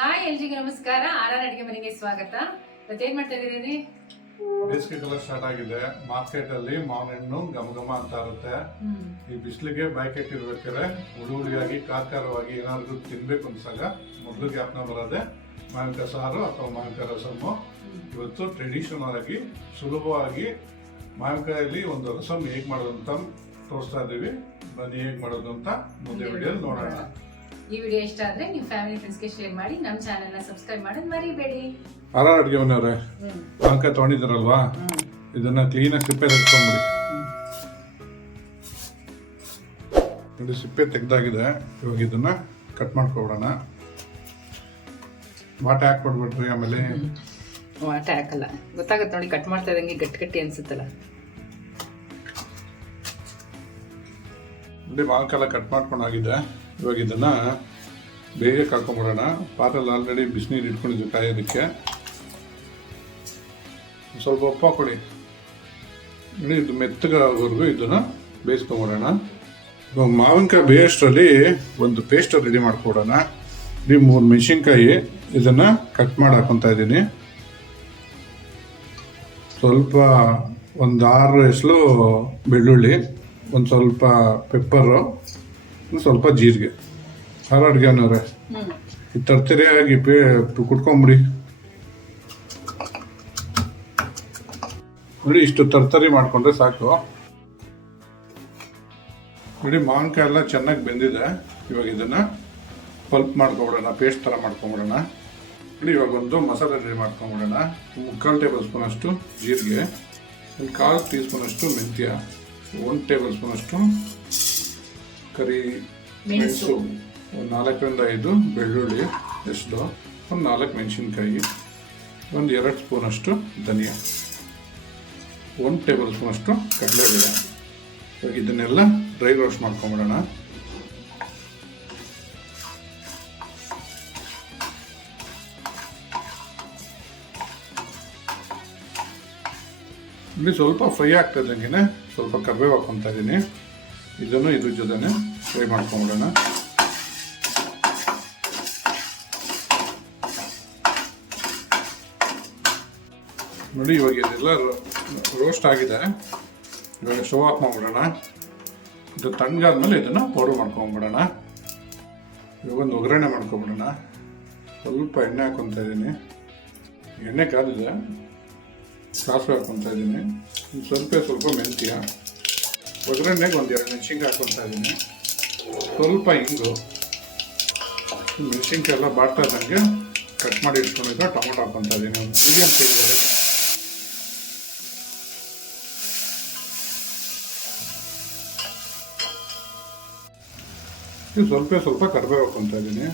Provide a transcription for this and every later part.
Hi ಎಲ್ರಿಗೂ ನಮಸ್ಕಾರ. R ಅಡಿಗೆ ಮನೆಗೆ ಸ್ವಾಗತ. ಮತ್ತೇನ್ ಮಾಡ್ತಾ ಇದೀರಿ? ಬೇಸಿಗೆ ಕಾಲ ಸ್ಟಾರ್ಟ್ ಆಗಿದೆ. ಮಾರ್ಕೆಟ್ ಅಲ್ಲಿ ಮಾವಿನ ಹಣ್ಣು ಘಮ ಅಂತ ಇರುತ್ತೆ. ಈ ಬಿಸಿಲಿಗೆ ಬ್ಯಾಕೆಟ್ ಇರ್ಬೇಕಾದ್ರೆ ಹುಳಿಯಾಗಿ ಖಾರವಾಗಿ ಏನಾದ್ರು ತಿನ್ಬೇಕು ಅನ್ಸಾಗ ಮೊದಲು ಜ್ಞಾಪನ ಬರೋದೆ ಮಾವಿನಕಾಯಿ ಸಾರು ಅಥವಾ ಮಾವಿನಕಾಯಿ ರಸಮ್ಮು. ಇವತ್ತು ಟ್ರೆಡಿಷನಲ್ ಆಗಿ ಸುಲಭವಾಗಿ ಮಾವಿನಕಾಯಲ್ಲಿ ಒಂದು ರಸಮ್ ಹೇಗ್ ಮಾಡೋದು ಅಂತ ತೋರಿಸ್ತಾ ಇದೀವಿ. ಬನ್ನಿ ಹೇಗ್ ಮಾಡೋದು ಅಂತ ಮುಂದೆ ವಿಡಿಯೋ ನೋಡೋಣ. ಈ ವಿಡಿಯೋ ಇಷ್ಟ ಆದ್ರೆ ನೀವು ಫ್ಯಾಮಿಲಿ ಫ್ರೆಂಡ್ಸ್ಗೆ ಶೇರ್ ಮಾಡಿ, ನಮ್ಮ ಚಾನೆಲ್ ನ ಸಬ್ಸ್ಕ್ರೈಬ್ ಮಾಡೋದು ಮರಿಬೇಡಿ. ಆರ್ ಅಡಿಗೆ ಮನೆಯವ್ರೆ, ಮಾವಿನಕಾಯಿ ತಗೊಂಡಿದ್ದಾರಲ್ವಾ, ಇದನ್ನ ಕ್ಲೀನಾಗಿ ಸಿಪ್ಪೆ ತೆಗೆದುಕೊಂಡ್ಬಿಡಿ. ಇದು ಸಿಪ್ಪೆ ತೆಗ್ದಾಗಿದೆ. ಇವಾಗ ಇದನ್ನ ಕಟ್ ಮಾಡ್ಕೊಬಿಡೋಣ. ವಾಟೆ ಹಾಕ್ಬಿಡ್ಬಿಟ್ರಿ. ಆಮೇಲೆ ವಾಟೆ ಹಾಕಲ್ಲ, ಗೊತ್ತಾಗತ್ತೆ ನೋಡಿ. ಕಟ್ ಮಾಡ್ತಾ ಇದ್ದಂಗೆ ಗಟ್ಟಿ ಗಟ್ಟಿ ಅನ್ಸುತ್ತಲ್ಲ. ನೋಡಿ ಮಾವಿನಕಾಯಿ ಕಟ್ ಮಾಡ್ಕೊಂಡಾಗಿದೆ. ಇವಾಗ ಇದನ್ನ ಬೇಗ ಕಾಕೊಂಬಿಡೋಣ. ಪಾತ್ರೆಯಲ್ಲಿ ಆಲ್ರೆಡಿ ಬಿಸಿನೀರು ಇಟ್ಕೊಂಡಿದ್ವಿ ಕಾಯೋದಕ್ಕೆ. ಸ್ವಲ್ಪ ಉಪ್ಪು ಹಾಕೊಳ್ಳಿ. ನೋಡಿ ಇದು ಮೆತ್ತಗಾಗೋವರೆಗೂ ಇದನ್ನ ಬೇಯಿಸ್ಕೊಂಬಿಡೋಣ. ಇವಾಗ ಮಾವಿನಕಾಯಿ ಬೇಯಷ್ಟರಲ್ಲಿ ಒಂದು ಪೇಸ್ಟ್ ರೆಡಿ ಮಾಡ್ಕೊಡೋಣ. 3 ಮೆಣಸಿನ್ಕಾಯಿ ಇದನ್ನ ಕಟ್ ಮಾಡಿ ಹಾಕೊತಾ ಇದ್ದೀನಿ. ಸ್ವಲ್ಪ ಒಂದು 6 ಎಸಳು ಬೆಳ್ಳುಳ್ಳಿ, ಒಂದು ಸ್ವಲ್ಪ ಪೆಪ್ಪರು, ಸ್ವಲ್ಪ ಜೀರಿಗೆ. ಆರ್ ಅಡ್ಗೆನವ್ರೆ, ಈ ತರ್ತರಿಯಾಗಿ ಕುಟ್ಕೊಂಬಿಡಿ. ನೋಡಿ ಇಷ್ಟು ತರ್ತರಿ ಮಾಡ್ಕೊಂಡ್ರೆ ಸಾಕು. ನೋಡಿ ಮಾವಿನಕಾಯಿ ಎಲ್ಲ ಚೆನ್ನಾಗಿ ಬೆಂದಿದೆ. ಇವಾಗ ಇದನ್ನ ಪಲ್ಪ್ ಮಾಡ್ಕೊಬಿಡೋಣ, ಪೇಸ್ಟ್ ಥರ ಮಾಡ್ಕೊಂಬಿಡೋಣ. ನೋಡಿ ಇವಾಗ ಒಂದು ಮಸಾಲೆ ರೆಡಿ ಮಾಡ್ಕೊಂಬಿಡೋಣ. 3/4 ಟೇಬಲ್ ಸ್ಪೂನ್ ಅಷ್ಟು ಜೀರಿಗೆ, 1/4 ಟೀ ಸ್ಪೂನ್ ಅಷ್ಟು ಮೆಂತ್ಯ, 1 ಟೇಬಲ್ ಸ್ಪೂನ್ ಅಷ್ಟು ಕರಿ ಮೆಣಸು, ಒಂದು 4ರಿಂದ 5 ಬೆಳ್ಳುಳ್ಳಿ ಎಷ್ಟು, ಒಂದು 4 ಮೆಣಸಿನ್ಕಾಯಿ, ಒಂದು 2 ಸ್ಪೂನ್ ಅಷ್ಟು ಧನಿಯಾ, 1 ಟೇಬಲ್ ಸ್ಪೂನ್ ಅಷ್ಟು ಕಡಲೆಬೇಳೆ. ಇವಾಗ ಇದನ್ನೆಲ್ಲ ಡ್ರೈ ರೋಸ್ಟ್ ಮಾಡ್ಕೊಂಬಿಡೋಣ. ಇಲ್ಲಿ ಸ್ವಲ್ಪ ಫ್ರೈ ಆಗ್ತದಂಗೆ ಸ್ವಲ್ಪ ಕರಿಬೇವು ಹಾಕ್ಕೊತಾ ಇದ್ದೀನಿ. ಇದನ್ನು ಇದ್ರ ಜೊತೆನೆ ಫ್ರೈ ಮಾಡ್ಕೊಂಬಿಡೋಣ. ನೋಡಿ ಇವಾಗ ಇದೆಲ್ಲ ರೋಸ್ಟ್ ಆಗಿದೆ. ಇವಾಗ ಸ್ಟವ್ ಆಫ್ ಮಾಡ್ಬಿಡೋಣ. ಇದು ತಣ್ಣಗಾದ್ಮೇಲೆ ಇದನ್ನು ಪೌಡರ್ ಮಾಡ್ಕೊಂಬಿಡೋಣ. ಇವಾಗ ಒಂದು ಒಗ್ಗರಣೆ ಮಾಡ್ಕೊಂಬಿಡೋಣ. ಸ್ವಲ್ಪ ಎಣ್ಣೆ ಹಾಕ್ಕೊತಾ ಇದ್ದೀನಿ. ಎಣ್ಣೆ ಕಾದಿದೆ, ಸಾಸಿವೆ ಹಾಕ್ಕೊತಾ ಇದ್ದೀನಿ. ಸ್ವಲ್ಪ ಮೆಂತ್ಯ, ಒಗ್ಗರಣೆಗೆ ಒಂದು 2 ಮೆಣಸಿನ್ಕಾಯಿ ಹಾಕ್ಕೊತಾ ಇದ್ದೀನಿ. ಸ್ವಲ್ಪ ಇಂಗು, ಮೆಣಸಿನ್ಕಾಯಿ ಎಲ್ಲ ಬಾಡ್ತಾ ಇದ್ದಂಗೆ ಕಟ್ ಮಾಡಿ ಇಟ್ಕೊಂಡಿದ್ದ ಟೊಮೊಟೊ ಹಾಕ್ಕೊತಾ ಇದ್ದೀನಿ. ಒಂದು ಮೀಡಿಯಂ ಸೈಜ್. ಸ್ವಲ್ಪ ಕರಿಬೇವು ಹಾಕ್ಕೊತಾ ಇದ್ದೀನಿ.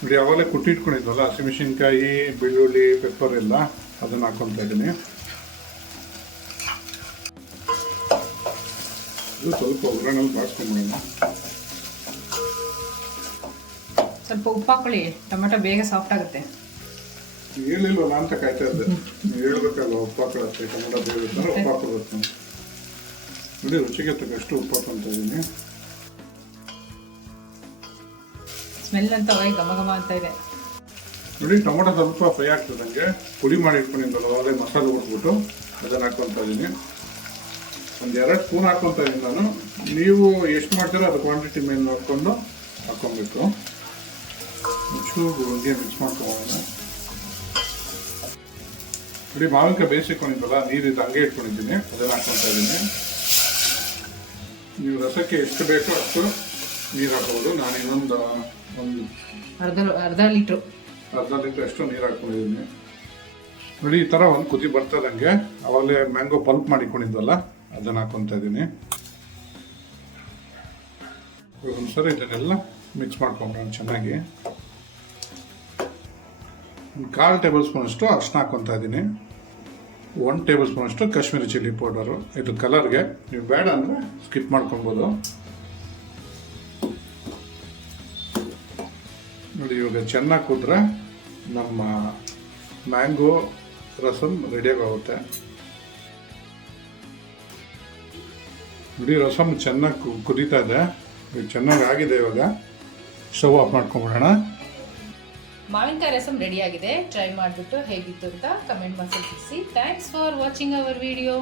ನೋಡಿ ಅವಾಗಲೇ ಕುಟ್ಟಿಟ್ಕೊಂಡಿದ್ವಲ್ಲ ಹಸಿಮೆಣಸಿನ್ಕಾಯಿ, ಬೆಳ್ಳುಳ್ಳಿ, ಪೆಪ್ಪರ್ ಎಲ್ಲ, ಅದನ್ನು ಹಾಕ್ಕೊತಾ ಇದ್ದೀನಿ. ಇದು ಸ್ವಲ್ಪ ಒಗ್ಗರಣೆಲ್ಲಿ ಬಾಡಿಸ್ಕೊಂಬಿಡೋಣ. ಸ್ವಲ್ಪ ಉಪ್ಪು ಹಾಕೊಳ್ಳಿ, ಟೊಮೆಟೊ ಬೇಗ ಸಾಫ್ಟ್ ಆಗುತ್ತೆ. ಹೇಳಿಲ್ವಲ್ಲ ಅಂತ ಕಾಯ್ತಾ ಇದ್ದೆ. ನೀವು ಹೇಳ್ಬೇಕಲ್ಲ ಉಪ್ಪು ಹಾಕೊಳ್ಳುತ್ತೆ, ಟೊಮೆಟೊ ಬೇಯಿಸ್ತಾರೆ ಉಪ್ಪು ಹಾಕೊಳ್ಬೇಕು. ನೋಡಿ ರುಚಿಗೆ ತಕ್ಕಷ್ಟು ಉಪ್ಪು ಹಾಕೊತಾ ಇದ್ದೀನಿ. ಸ್ಮೆಲ್ ಅಂತ ಘಮ ಅಂತ ಇದೆ. ನೋಡಿ ಟೊಮೊಟೊ ಸ್ವಲ್ಪ ಫ್ರೈ ಆಗ್ತದಂಗೆ ಪುಡಿ ಮಾಡಿ ಇಟ್ಕೊಂಡಿದ್ದಲ್ಲ, ಅದೇ ಮಸಾಲೆ ಹುಡ್ಬಿಟ್ಟು ಅದನ್ನು ಹಾಕ್ಕೊತಾ ಇದ್ದೀನಿ. ಒಂದು 2 ಸ್ಪೂನ್ ಹಾಕ್ಕೊತಾ ಇದ್ದೀನಿ ನಾನು. ನೀವು ಎಷ್ಟು ಮಾಡ್ತೀರೋ ಅದು ಕ್ವಾಂಟಿಟಿ ಮೇಲೆ ನೋಡಿಕೊಂಡು ಹಾಕ್ಕೊಬೇಕು. ಚೂರು ಹಂಗೆ ಮಿಕ್ಸ್ ಮಾಡ್ಕೊಳ್ಳೋಣ. ನೋಡಿ ಮಾವಿನಕಾಯಿ ಬೇಯಿಸಿಕೊಂಡಿದ್ದಲ್ಲ, ನೀರಿದ್ದು ಹಂಗೆ ಇಟ್ಕೊಂಡಿದ್ದೀನಿ, ಅದನ್ನು ಹಾಕ್ಕೊತಾ ಇದ್ದೀನಿ. ನೀವು ರಸಕ್ಕೆ ಎಷ್ಟು ಬೇಕೋ ಅಷ್ಟು ನೀರು ಹಾಕೋಬೋದು. ನಾನು ಇನ್ನೊಂದು ಅರ್ಧ ಲೀಟ್ರ್ ಅಷ್ಟು ನೀರು ಹಾಕೊಂಡಿದ್ದೀನಿ. ನೋಡಿ ಈ ಥರ ಒಂದು ಕುದಿ ಬರ್ತದಂಗೆ ಅವಾಗಲೇ ಮ್ಯಾಂಗೋ ಪಲ್ಪ್ ಮಾಡಿಕೊಂಡಿದ್ವಲ್ಲ ಅದನ್ನು ಹಾಕ್ಕೊತಾ ಇದ್ದೀನಿ. ಒಂದ್ಸರಿ ಇದನ್ನೆಲ್ಲ ಮಿಕ್ಸ್ ಮಾಡ್ಕೊಂಡ್ರೆ ಚೆನ್ನಾಗಿ. 1/4 ಟೇಬಲ್ ಸ್ಪೂನ್ ಅಷ್ಟು ಅರಿಶಿನ ಹಾಕ್ಕೊತಾ ಇದ್ದೀನಿ. 1 ಟೇಬಲ್ ಸ್ಪೂನ್ ಅಷ್ಟು ಕಾಶ್ಮೀರಿ ಚಿಲ್ಲಿ ಪೌಡರು. ಇದು ಕಲರ್ಗೆ, ನೀವು ಬೇಡ ಅಂದರೆ ಸ್ಕಿಪ್ ಮಾಡ್ಕೊಬೋದು. ನೋಡಿ ಇವಾಗ ಚೆನ್ನಾಗಿ ಕುದ್ರೆ ನಮ್ಮ ಮ್ಯಾಂಗೋ ರಸಮ್ ರೆಡಿಯಾಗುತ್ತೆ. ನೋಡಿ ರಸಮ್ ಚೆನ್ನಾಗಿ ಕುದೀತಾ ಇದೆ, ಚೆನ್ನಾಗಿ ಆಗಿದೆ. ಇವಾಗ ಸ್ಟವ್ ಆಫ್ ಮಾಡ್ಕೊಂಬಿಡೋಣ. ಮಾವಿನಕಾಯಿ ರಸಂ ರೆಡಿ ಆಗಿದೆ. ಟ್ರೈ ಮಾಡಿಬಿಟ್ಟು ಹೇಗಿತ್ತು ಅಂತ ಕಮೆಂಟ್ ಬಾಕ್ಸಲ್ಲಿ ತಿಳಿಸಿ. Thanks for watching our video.